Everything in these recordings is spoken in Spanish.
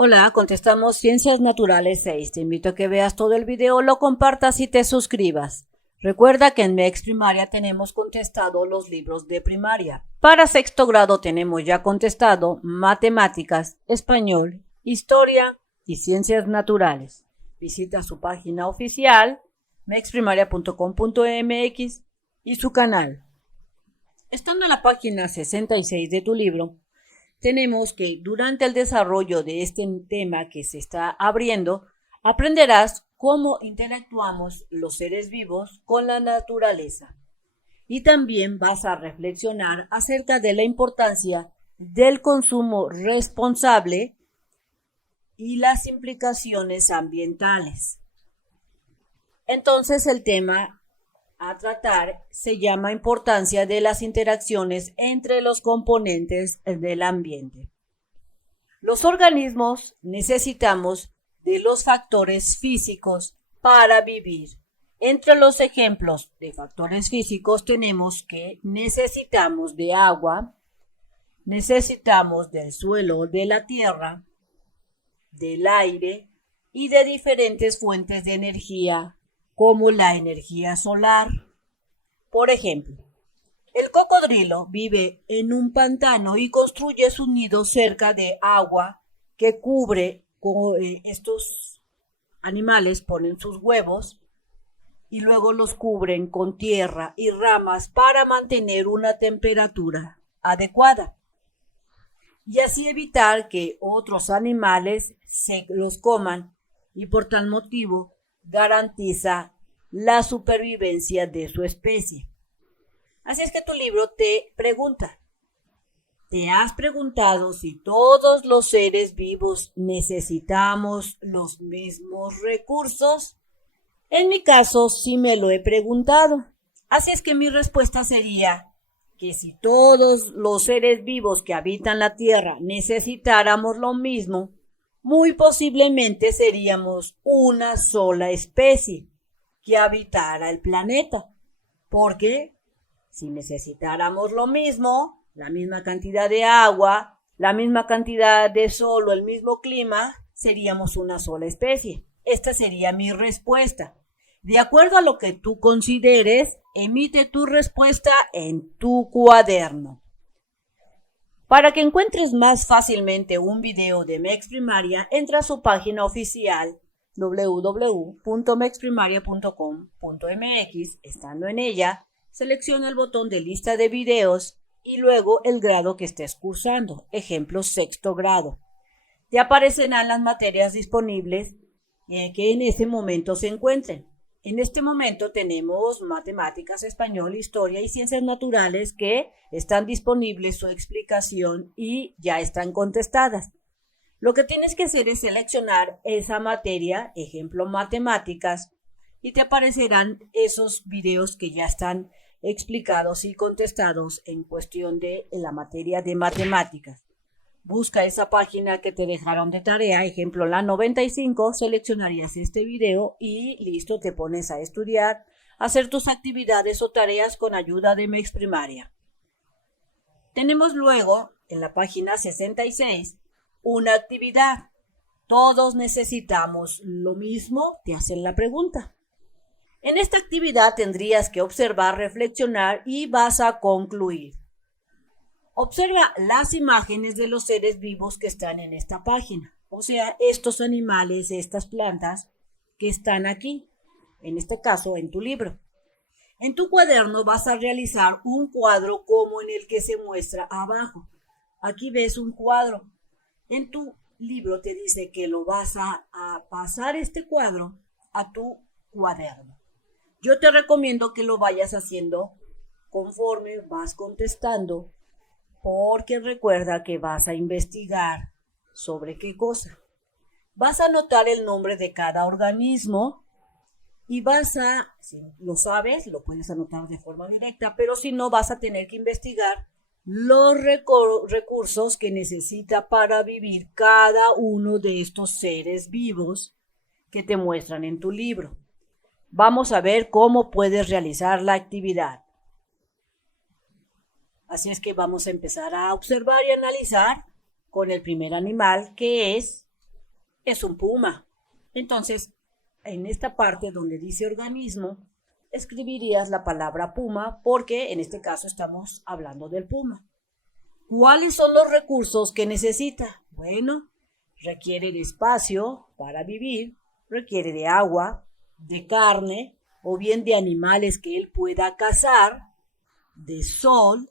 Hola, contestamos Ciencias Naturales 6. Te invito a que veas todo el video, lo compartas y te suscribas. Recuerda que en MEX Primaria tenemos contestado los libros de primaria. Para sexto grado tenemos ya contestado Matemáticas, Español, Historia y Ciencias Naturales. Visita su página oficial, mexprimaria.com.mx y su canal. Estando en la página 66 de tu libro, tenemos que durante el desarrollo de este tema que se está abriendo, aprenderás cómo interactuamos los seres vivos con la naturaleza. Y también vas a reflexionar acerca de la importancia del consumo responsable y las implicaciones ambientales. Entonces el tema a tratar se llama importancia de las interacciones entre los componentes del ambiente. Los organismos necesitamos de los factores físicos para vivir. Entre los ejemplos de factores físicos tenemos que necesitamos de agua, necesitamos del suelo, de la tierra, del aire y de diferentes fuentes de energía como la energía solar. Por ejemplo, el cocodrilo vive en un pantano y construye su nido cerca de agua que cubre. Estos animales ponen sus huevos y luego los cubren con tierra y ramas para mantener una temperatura adecuada y así evitar que otros animales se los coman, y por tal motivo garantiza la supervivencia de su especie. Así es que tu libro te pregunta, ¿te has preguntado si todos los seres vivos necesitamos los mismos recursos? En mi caso sí me lo he preguntado. Así es que mi respuesta sería que si todos los seres vivos que habitan la Tierra necesitáramos lo mismo, muy posiblemente seríamos una sola especie que habitara el planeta. Porque si necesitáramos lo mismo, la misma cantidad de agua, la misma cantidad de sol o el mismo clima, seríamos una sola especie. Esta sería mi respuesta. De acuerdo a lo que tú consideres, emite tu respuesta en tu cuaderno. Para que encuentres más fácilmente un video de MEX Primaria, entra a su página oficial www.mexprimaria.com.mx. Estando en ella, selecciona el botón de lista de videos y luego el grado que estés cursando, ejemplo sexto grado. Te aparecerán las materias disponibles que en este momento se encuentren. En este momento tenemos matemáticas, español, historia y ciencias naturales que están disponibles su explicación y ya están contestadas. Lo que tienes que hacer es seleccionar esa materia, ejemplo matemáticas, y te aparecerán esos videos que ya están explicados y contestados en cuestión de la materia de matemáticas. Busca esa página que te dejaron de tarea, ejemplo la 95, seleccionarías este video y listo, te pones a estudiar, a hacer tus actividades o tareas con ayuda de MEX Primaria. Tenemos luego en la página 66 una actividad. ¿Todos necesitamos lo mismo? Te hacen la pregunta. En esta actividad tendrías que observar, reflexionar y vas a concluir. Observa las imágenes de los seres vivos que están en esta página, o sea, estos animales, estas plantas que están aquí, en este caso en tu libro. En tu cuaderno vas a realizar un cuadro como en el que se muestra abajo. Aquí ves un cuadro. En tu libro te dice que lo vas a pasar este cuadro a tu cuaderno. Yo te recomiendo que lo vayas haciendo conforme vas contestando, porque recuerda que vas a investigar sobre qué cosa. Vas a anotar el nombre de cada organismo y si lo sabes, lo puedes anotar de forma directa, pero si no, vas a tener que investigar los recursos que necesita para vivir cada uno de estos seres vivos que te muestran en tu libro. Vamos a ver cómo puedes realizar la actividad. Así es que vamos a empezar a observar y analizar con el primer animal, que es es un puma. Entonces, en esta parte donde dice organismo, escribirías la palabra puma porque en este caso estamos hablando del puma. ¿Cuáles son los recursos que necesita? Bueno, requiere de espacio para vivir, requiere de agua, de carne o bien de animales que él pueda cazar, de sol,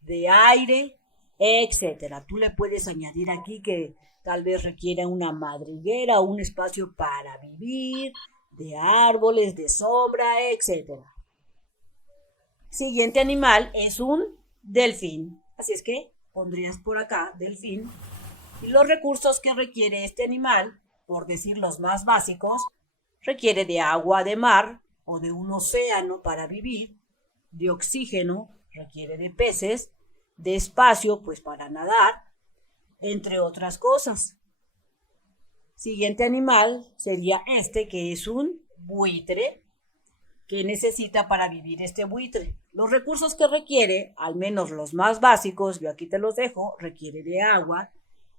de aire, etcétera. Tú le puedes añadir aquí que tal vez requiera una madriguera o un espacio para vivir, de árboles, de sombra, etcétera. Siguiente animal es un delfín. Así es que pondrías por acá delfín. Y los recursos que requiere este animal, por decir los más básicos, requiere de agua de mar o de un océano para vivir, de oxígeno, requiere de peces, de espacio pues para nadar, entre otras cosas. Siguiente animal sería este, que es un buitre. ¿Qué necesita para vivir este buitre? Los recursos que requiere, al menos los más básicos, yo aquí te los dejo, requiere de agua,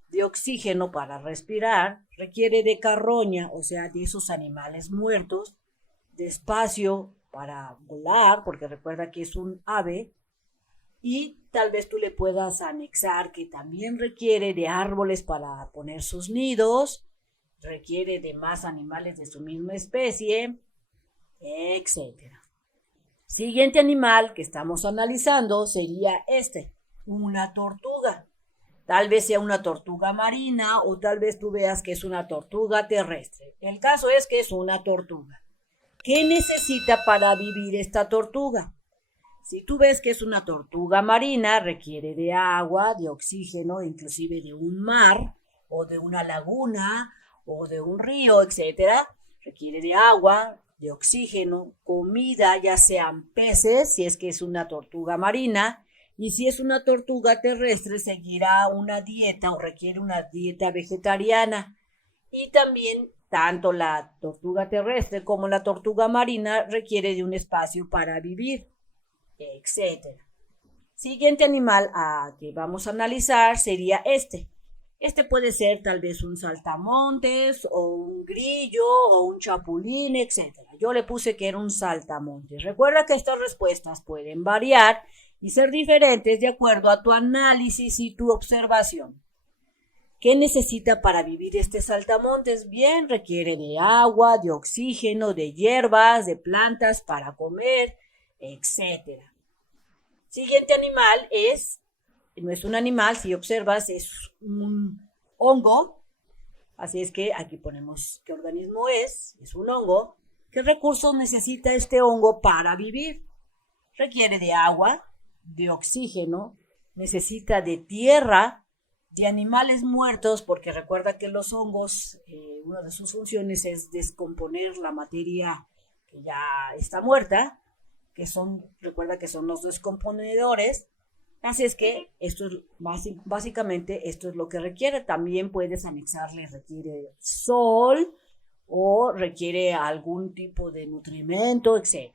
de oxígeno para respirar, requiere de carroña, o sea, de esos animales muertos, de espacio para volar, porque recuerda que es un ave, y tal vez tú le puedas anexar que también requiere de árboles para poner sus nidos, requiere de más animales de su misma especie, etcétera. Siguiente animal que estamos analizando sería este, una tortuga. Tal vez sea una tortuga marina o tal vez tú veas que es una tortuga terrestre. El caso es que es una tortuga. ¿Qué necesita para vivir esta tortuga? Si tú ves que es una tortuga marina, requiere de agua, de oxígeno, inclusive de un mar o de una laguna o de un río, etcétera. Requiere de agua, de oxígeno, comida, ya sean peces, si es que es una tortuga marina, y si es una tortuga terrestre, seguirá una dieta o requiere una dieta vegetariana. Y también, tanto la tortuga terrestre como la tortuga marina requiere de un espacio para vivir, etcétera. Siguiente animal que vamos a analizar sería este. Este puede ser tal vez un saltamontes o un grillo o un chapulín, etcétera. Yo le puse que era un saltamontes. Recuerda que estas respuestas pueden variar y ser diferentes de acuerdo a tu análisis y tu observación. ¿Qué necesita para vivir este saltamontes? Bien, requiere de agua, de oxígeno, de hierbas, de plantas para comer, etcétera. Siguiente animal no es un animal, si observas, es un hongo. Así es que aquí ponemos qué organismo es un hongo. ¿Qué recursos necesita este hongo para vivir? Requiere de agua, de oxígeno, necesita de tierra, de animales muertos, porque recuerda que los hongos, una de sus funciones es descomponer la materia que ya está muerta, recuerda que son los descomponedores. Así es que básicamente esto es lo que requiere. También puedes anexarle, requiere sol o requiere algún tipo de nutrimento, etc.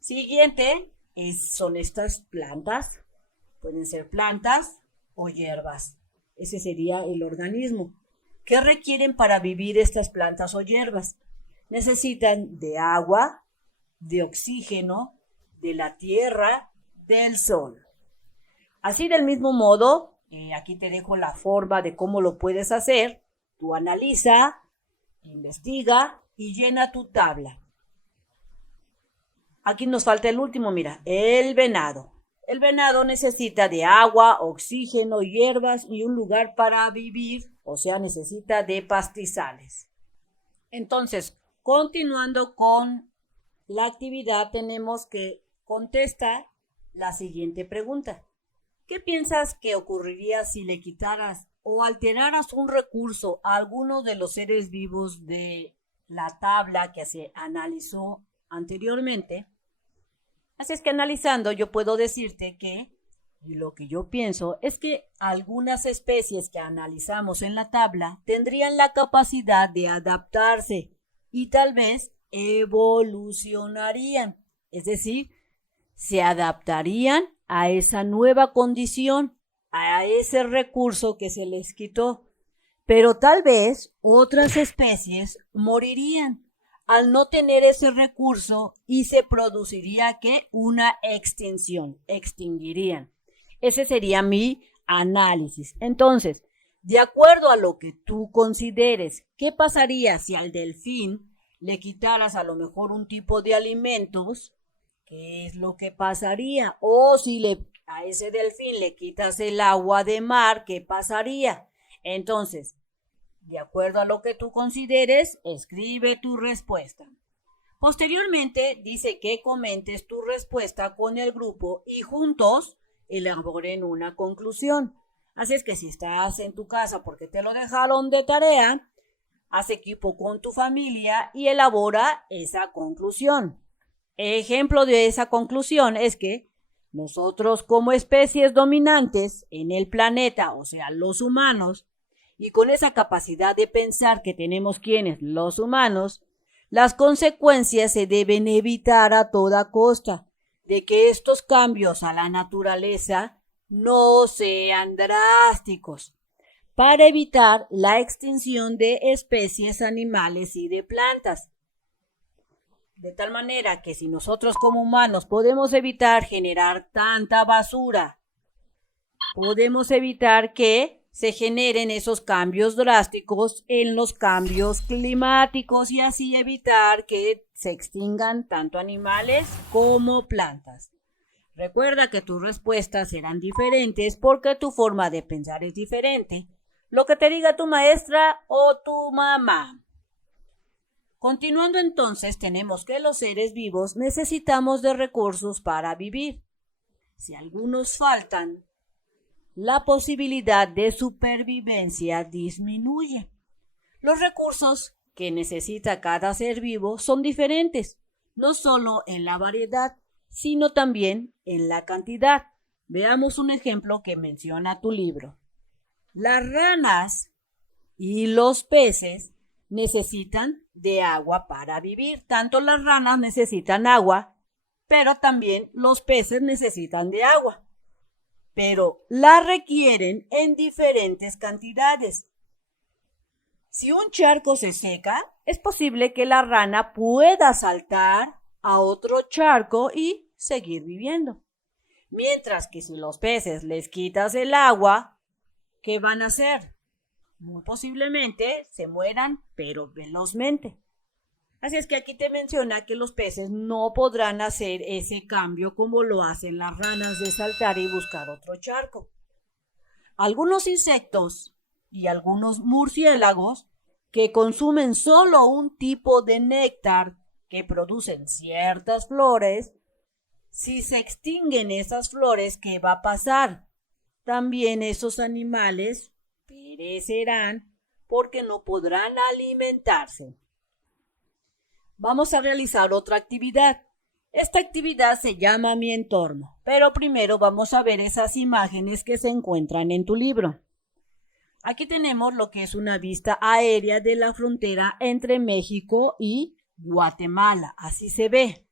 Siguiente son estas plantas. Pueden ser plantas o hierbas. Ese sería el organismo. ¿Qué requieren para vivir estas plantas o hierbas? Necesitan de agua, de oxígeno, de la tierra, del sol. Así del mismo modo, aquí te dejo la forma de cómo lo puedes hacer. Tú analiza, investiga y llena tu tabla. Aquí nos falta el último, mira, el venado. El venado necesita de agua, oxígeno, hierbas y un lugar para vivir, o sea, necesita de pastizales. Entonces, continuando con la actividad, tenemos que contestar la siguiente pregunta. ¿Qué piensas que ocurriría si le quitaras o alteraras un recurso a alguno de los seres vivos de la tabla que se analizó anteriormente? Así es que analizando yo puedo decirte que lo que yo pienso es que algunas especies que analizamos en la tabla tendrían la capacidad de adaptarse y tal vez evolucionarían, es decir, se adaptarían a esa nueva condición, a ese recurso que se les quitó. pero tal vez otras especies morirían al no tener ese recurso y se produciría que una extinción, extinguirían. Ese sería mi análisis. Entonces, de acuerdo a lo que tú consideres, ¿qué pasaría si al delfín le quitaras a lo mejor un tipo de alimentos? ¿Qué es lo que pasaría? O si a ese delfín le quitas el agua de mar, ¿qué pasaría? Entonces, de acuerdo a lo que tú consideres, escribe tu respuesta. Posteriormente, dice que comentes tu respuesta con el grupo y juntos elaboren una conclusión. Así es que si estás en tu casa porque te lo dejaron de tarea, haz equipo con tu familia y elabora esa conclusión. Ejemplo de esa conclusión es que nosotros como especies dominantes en el planeta, o sea, los humanos, y con esa capacidad de pensar que tenemos quienes, los humanos, las consecuencias se deben evitar a toda costa, de que estos cambios a la naturaleza no sean drásticos, para evitar la extinción de especies animales y de plantas. De tal manera que si nosotros como humanos podemos evitar generar tanta basura, podemos evitar que se generen esos cambios drásticos en los cambios climáticos y así evitar que se extingan tanto animales como plantas. Recuerda que tus respuestas serán diferentes porque tu forma de pensar es diferente. Lo que te diga tu maestra o tu mamá. Continuando entonces, tenemos que los seres vivos necesitamos de recursos para vivir. Si algunos faltan, la posibilidad de supervivencia disminuye. Los recursos que necesita cada ser vivo son diferentes, no solo en la variedad, sino también en la cantidad. Veamos un ejemplo que menciona tu libro. Las ranas y los peces necesitan de agua para vivir. Tanto las ranas necesitan agua, pero también los peces necesitan de agua. Pero la requieren en diferentes cantidades. Si un charco se seca, es posible que la rana pueda saltar a otro charco y seguir viviendo. Mientras que si los peces les quitas el agua, ¿qué van a hacer? Muy posiblemente se mueran, pero velozmente. Así es que aquí te menciona que los peces no podrán hacer ese cambio como lo hacen las ranas de saltar y buscar otro charco. Algunos insectos y algunos murciélagos que consumen solo un tipo de néctar que producen ciertas flores, si se extinguen esas flores, ¿qué va a pasar? También esos animales perecerán porque no podrán alimentarse. Vamos a realizar otra actividad. Esta actividad se llama Mi entorno, pero primero vamos a ver esas imágenes que se encuentran en tu libro. Aquí tenemos lo que es una vista aérea de la frontera entre México y Guatemala, así se ve.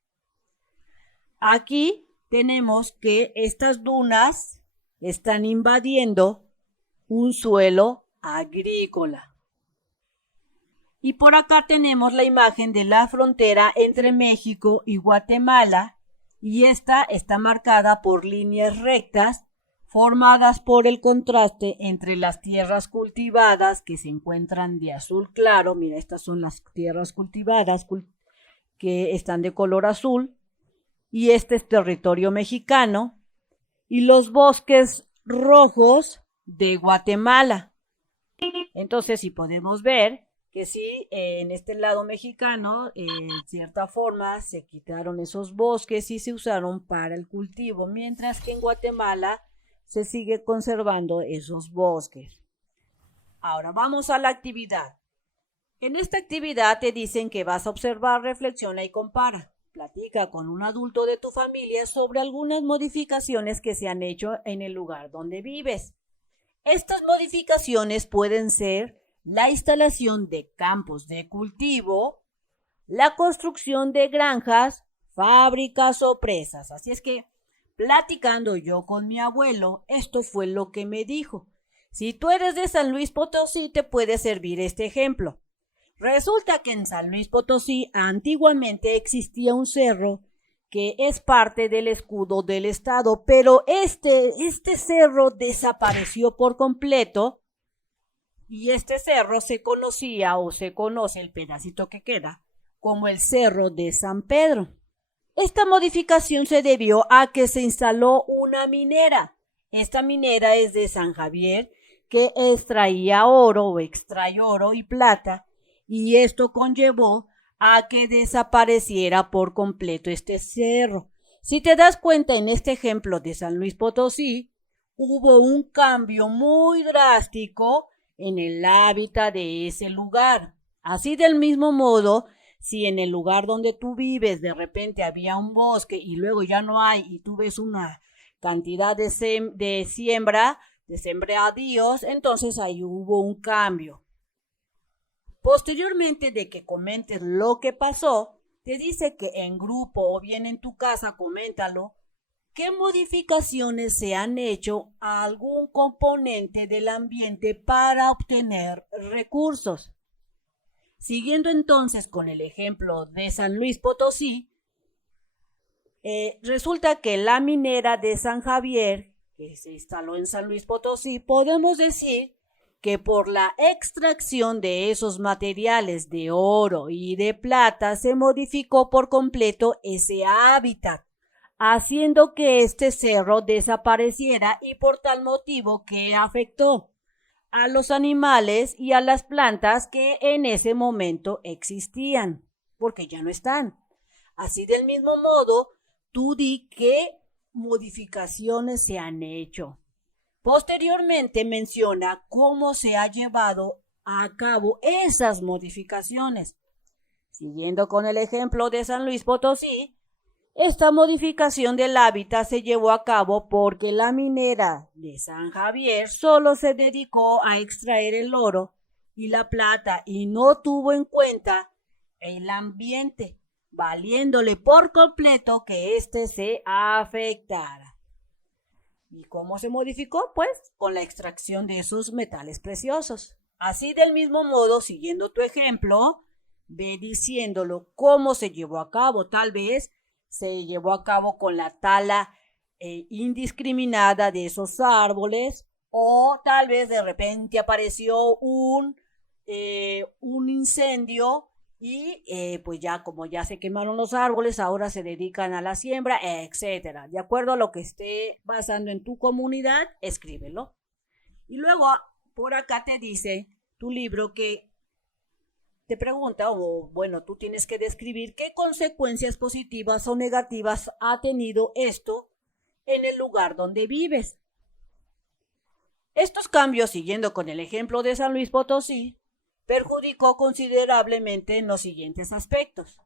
Aquí tenemos que estas dunas están invadiendo un suelo agrícola. Y por acá tenemos la imagen de la frontera entre México y Guatemala y esta está marcada por líneas rectas formadas por el contraste entre las tierras cultivadas que se encuentran de azul claro. Mira, estas son las tierras cultivadas que están de color azul y este es territorio mexicano y los bosques rojos de Guatemala. Entonces, si podemos ver que sí, en este lado mexicano, en cierta forma, se quitaron esos bosques y se usaron para el cultivo, mientras que en Guatemala se sigue conservando esos bosques. Ahora vamos a la actividad. En esta actividad te dicen que vas a observar, reflexiona y compara. Platica con un adulto de tu familia sobre algunas modificaciones que se han hecho en el lugar donde vives. Estas modificaciones pueden ser la instalación de campos de cultivo, la construcción de granjas, fábricas o presas. Así es que, platicando yo con mi abuelo, esto fue lo que me dijo, Si tú eres de San Luis Potosí, te puede servir este ejemplo. Resulta que en San Luis Potosí antiguamente existía un cerro que es parte del escudo del estado, pero este cerro desapareció por completo y este cerro se conocía o se conoce el pedacito que queda como el Cerro de San Pedro. Esta modificación se debió a que se instaló una minera. Esta minera es de San Javier que extraía oro o extrae oro y plata y esto conllevó a que desapareciera por completo este cerro. Si te das cuenta en este ejemplo de San Luis Potosí, hubo un cambio muy drástico en el hábitat de ese lugar. Así del mismo modo, si en el lugar donde tú vives de repente había un bosque y luego ya no hay y tú ves una cantidad de sembradíos, entonces ahí hubo un cambio. Posteriormente de que comentes lo que pasó, te dice que en grupo o bien en tu casa, coméntalo, qué modificaciones se han hecho a algún componente del ambiente para obtener recursos. Siguiendo entonces con el ejemplo de San Luis Potosí, resulta que la minera de San Javier, que se instaló en San Luis Potosí, podemos decir que por la extracción de esos materiales de oro y de plata se modificó por completo ese hábitat, haciendo que este cerro desapareciera y por tal motivo que afectó a los animales y a las plantas que en ese momento existían, porque ya no están. Así del mismo modo, tú di qué modificaciones se han hecho. Posteriormente menciona cómo se ha llevado a cabo esas modificaciones. Siguiendo con el ejemplo de San Luis Potosí, esta modificación del hábitat se llevó a cabo porque la minera de San Javier solo se dedicó a extraer el oro y la plata y no tuvo en cuenta el ambiente, valiéndole por completo que éste se afectara. ¿Y cómo se modificó? Pues con la extracción de esos metales preciosos. Así del mismo modo, siguiendo tu ejemplo, ve diciéndolo cómo se llevó a cabo. Tal vez se llevó a cabo con la tala indiscriminada de esos árboles o tal vez de repente apareció un incendio y pues ya como ya se quemaron los árboles, ahora se dedican a la siembra, etcétera. De acuerdo a lo que esté pasando en tu comunidad, escríbelo. Y luego por acá te dice tu libro que te pregunta, o bueno, tú tienes que describir qué consecuencias positivas o negativas ha tenido esto en el lugar donde vives. Estos cambios, siguiendo con el ejemplo de San Luis Potosí, perjudicó considerablemente en los siguientes aspectos.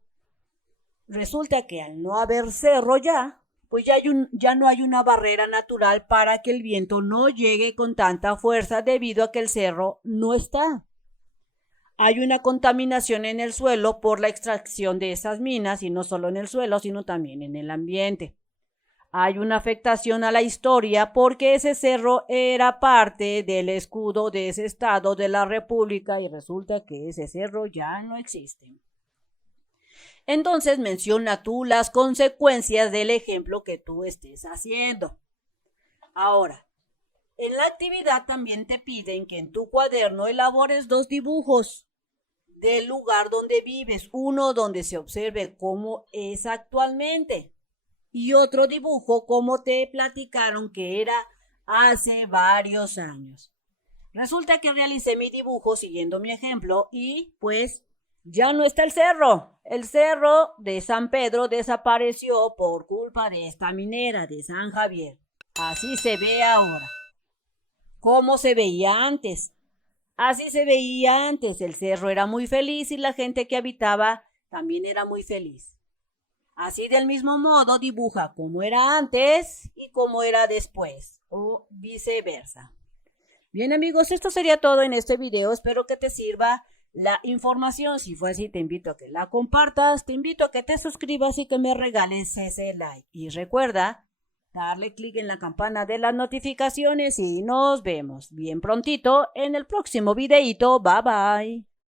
Resulta que al no haber cerro ya, pues ya no hay una barrera natural para que el viento no llegue con tanta fuerza debido a que el cerro no está. Hay una contaminación en el suelo por la extracción de esas minas, y no solo en el suelo, sino también en el ambiente. Hay una afectación a la historia porque ese cerro era parte del escudo de ese estado de la República y resulta que ese cerro ya no existe. Entonces menciona tú las consecuencias del ejemplo que tú estés haciendo. Ahora, en la actividad también te piden que en tu cuaderno elabores 2 dibujos del lugar donde vives, uno donde se observe cómo es actualmente y otro dibujo como te platicaron que era hace varios años. Resulta que realicé mi dibujo siguiendo mi ejemplo y pues ya no está el cerro. El cerro de San Pedro desapareció por culpa de esta minera de San Javier. Así se ve ahora. ¿Cómo se veía antes? Así se veía antes. El cerro era muy feliz y la gente que habitaba también era muy feliz. Así del mismo modo dibuja cómo era antes y cómo era después, o viceversa. Bien amigos, esto sería todo en este video. Espero que te sirva la información. Si fue así, te invito a que la compartas, te invito a que te suscribas y que me regales ese like. Y recuerda darle clic en la campana de las notificaciones y nos vemos bien prontito en el próximo videito. Bye bye.